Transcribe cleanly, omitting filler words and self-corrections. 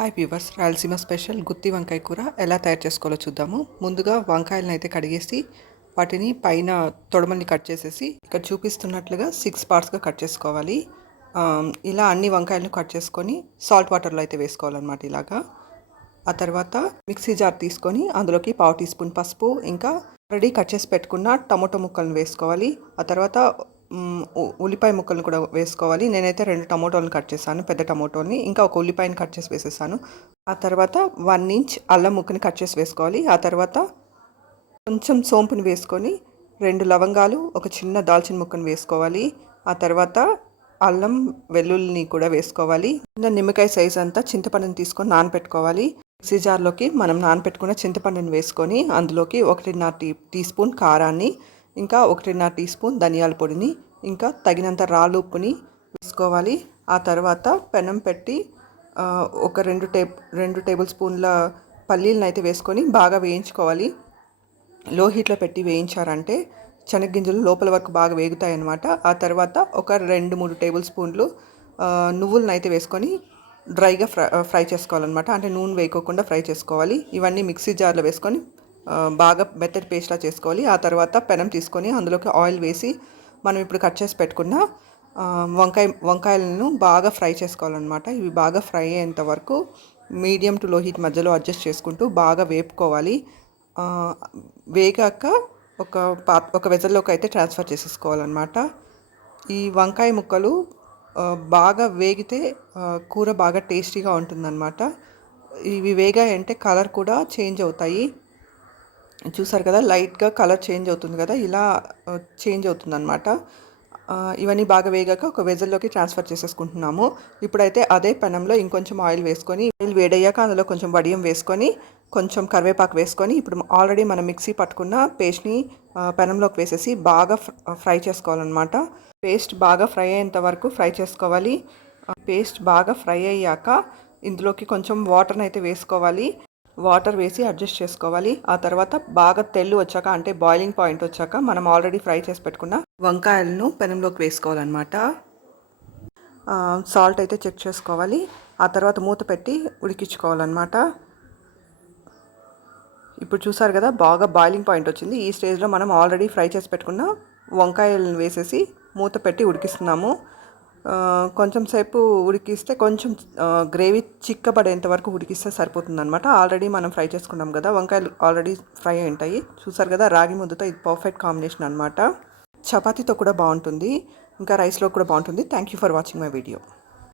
Hi viewers, Rayalaseema special గుత్తి వంకాయ కూర ఎలా తయారు చేసుకోవాలో చూద్దాము. ముందుగా వంకాయలను అయితే కడిగేసి వాటిని పైన తొడమల్ని కట్ చేసేసి ఇక్కడ చూపిస్తున్నట్లుగా 6 పార్ట్స్గా కట్ చేసుకోవాలి. ఇలా అన్ని వంకాయలను కట్ చేసుకొని సాల్ట్ వాటర్లో అయితే వేసుకోవాలన్నమాట ఇలాగా. ఆ తర్వాత మిక్సీ జార్ తీసుకొని అందులోకి 1/2 టీ స్పూన్ పసుపు, ఇంకా రెడీ కట్ చేసి పెట్టుకున్న టమోటో ముక్కలను వేసుకోవాలి. ఆ తర్వాత ఉల్లిపాయ ముక్కలను కూడా వేసుకోవాలి. నేనైతే 2 టమోటాలను కట్ చేశాను, పెద్ద టమోటోని, ఇంకా ఒక ఉల్లిపాయని కట్ చేసి వేసేసాను. ఆ తర్వాత 1 ఇంచ్ అల్లం ముక్కని కట్ చేసి వేసుకోవాలి. ఆ తర్వాత కొంచెం సోంపుని వేసుకొని 2 లవంగాలు, ఒక చిన్న దాల్చిన ముక్కను వేసుకోవాలి. ఆ తర్వాత అల్లం వెల్లుల్లిని కూడా వేసుకోవాలి. చిన్న నిమ్మకాయ సైజ్ అంతా చింతపండుని తీసుకొని నానపెట్టుకోవాలి. మిక్సీ జార్లోకి మనం నానపెట్టుకున్న చింతపండుని వేసుకొని అందులోకి 1.5 టీ స్పూన్ కారాన్ని, ఇంకా 1.5 టీ స్పూన్ ధనియాల పొడిని, ఇంకా తగినంత రాళ్ళు ఉప్పుని వేసుకోవాలి. ఆ తర్వాత పెనం పెట్టి ఒక 2 టేబుల్ స్పూన్ల పల్లీలను అయితే వేసుకొని బాగా వేయించుకోవాలి. లో హీట్లో పెట్టి వేయించారంటే శనగ్గింజలు లోపల వరకు బాగా వేగుతాయి అన్నమాట. ఆ తర్వాత ఒక 2-3 టేబుల్ స్పూన్లు నువ్వులను అయితే వేసుకొని డ్రైగా ఫ్రై చేసుకోవాలన్నమాట. అంటే నూనె వేయకోకుండా ఫ్రై చేసుకోవాలి. ఇవన్నీ మిక్సీ జార్లో వేసుకొని బాగా మెత్తటి పేస్ట్లా చేసుకోవాలి. ఆ తర్వాత పెనం తీసుకొని అందులోకి ఆయిల్ వేసి మనం ఇప్పుడు కట్ చేసి పెట్టుకున్న వంకాయలను బాగా ఫ్రై చేసుకోవాలన్నమాట. ఇవి బాగా ఫ్రై అయ్యేంత వరకు మీడియం టు లో హీట్ మధ్యలో అడ్జస్ట్ చేసుకుంటూ బాగా వేపుకోవాలి. వేగాక ఒక వెజల్లోకి అయితే ట్రాన్స్ఫర్ చేసేసుకోవాలన్నమాట. ఈ వంకాయ ముక్కలు బాగా వేగితే కూర బాగా టేస్టీగా ఉంటుందన్నమాట. ఇవి వేగాయంటే కలర్ కూడా చేంజ్ అవుతాయి. చూసారు కదా, లైట్గా కలర్ చేంజ్ అవుతుంది కదా, ఇలా చేంజ్ అవుతుంది అనమాట. ఇవన్నీ బాగా వేగాక ఒక వెజల్లోకి ట్రాన్స్ఫర్ చేసేసుకుంటున్నాము. ఇప్పుడైతే అదే పెనంలో ఇంకొంచెం ఆయిల్ వేసుకొని, ఆయిల్ వేడయ్యాక అందులో కొంచెం వడియం వేసుకొని, కొంచెం కరివేపాకు వేసుకొని, ఇప్పుడు ఆల్రెడీ మనం మిక్సీ పట్టుకున్న పేస్ట్ని పెనంలోకి వేసేసి బాగా ఫ్రై చేసుకోవాలన్నమాట. పేస్ట్ బాగా ఫ్రై అయ్యేంత వరకు ఫ్రై చేసుకోవాలి. పేస్ట్ బాగా ఫ్రై అయ్యాక ఇందులోకి కొంచెం వాటర్ని అయితే వేసుకోవాలి. వాటర్ వేసి అడ్జస్ట్ చేసుకోవాలి. ఆ తర్వాత బాగా తెల్లు వచ్చాక, అంటే బాయిలింగ్ పాయింట్ వచ్చాక మనం ఆల్రెడీ ఫ్రై చేసి పెట్టుకున్న వంకాయలను పెనంలోకి వేసుకోవాలన్నమాట. సాల్ట్ అయితే చెక్ చేసుకోవాలి. ఆ తర్వాత మూత పెట్టి ఉడికించుకోవాలన్నమాట. ఇప్పుడు చూసారు కదా, బాగా బాయిలింగ్ పాయింట్ వచ్చింది. ఈ స్టేజ్లో మనం ఆల్రెడీ ఫ్రై చేసి పెట్టుకున్న వంకాయలను వేసేసి మూత పెట్టి ఉడికిస్తున్నాము. కొంచెం సేపు ఉడికిస్తే కొంచెం గ్రేవీ చిక్కబడేంత వరకు ఉడికిస్తే సరిపోతుంది అనమాట. ఆల్రెడీ మనం ఫ్రై చేసుకున్నాం కదా, వంకాయలు ఆల్రెడీ ఫ్రై అయి ఉంటాయి. చూసారు కదా, రాగి ముద్దతో ఇది పర్ఫెక్ట్ కాంబినేషన్ అనమాట. చపాతీతో కూడా బాగుంటుంది, ఇంకా రైస్లో కూడా బాగుంటుంది. Thank you for watching my video.